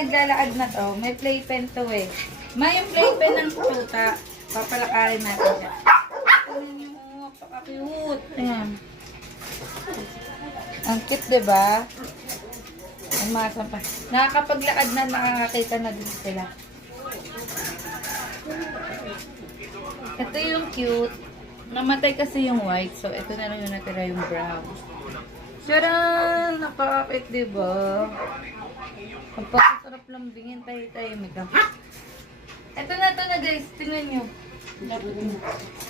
naglalakad na to, may playpen to eh. May yung playpen ng tuta. Papalakarin natin siya. Tingnan niyo, napaka-cute. Ayan. Ang cute, diba? Ang masam pa. Nakakapaglakad na, nakakakita na din sila. Ito yung cute. Namatay kasi yung white, so ito na lang yung natira yung brown. Tcharan! Napakakit, diba? Ang pakasarap lambingin tayo, Mika. Ito na guys, tingnan nyo.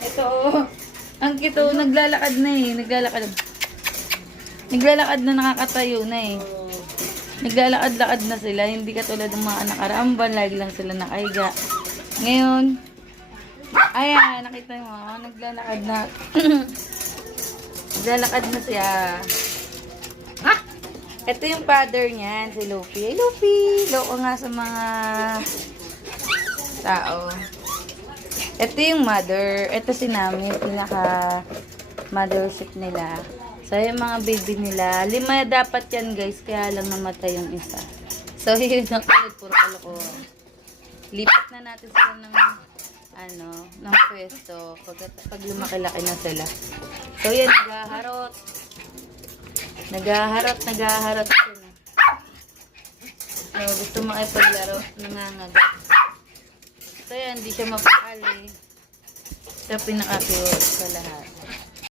Ito, ang cute, naglalakad na eh. Naglalakad na, nakakatayo na eh. Naglalakad-lakad na sila, hindi katulad ng mga nakaraan, lagi lang sila nakahiga. Ngayon, ayan, nakita mo, naglalakad na. Naglalakad na siya. Ito yung father niyan, si Luffy. Hey, Luffy! Loko nga sa mga tao. Ito yung mother. Ito si Nami, pinaka-mothership nila. So, yung mga baby nila. 5 dapat yan, guys. Kaya lang namatay yung isa. So, yun ang kulit. Puro kalokohan. Lipat na natin sila ng pwesto. Pag lumaki-laki na sila. So, yan. Naghaharot. Naghaharot sila. So, gusto makipaglaro. Nangangagat. So, yan. Hindi siya mapakali. Ito pinaka-cute sa lahat.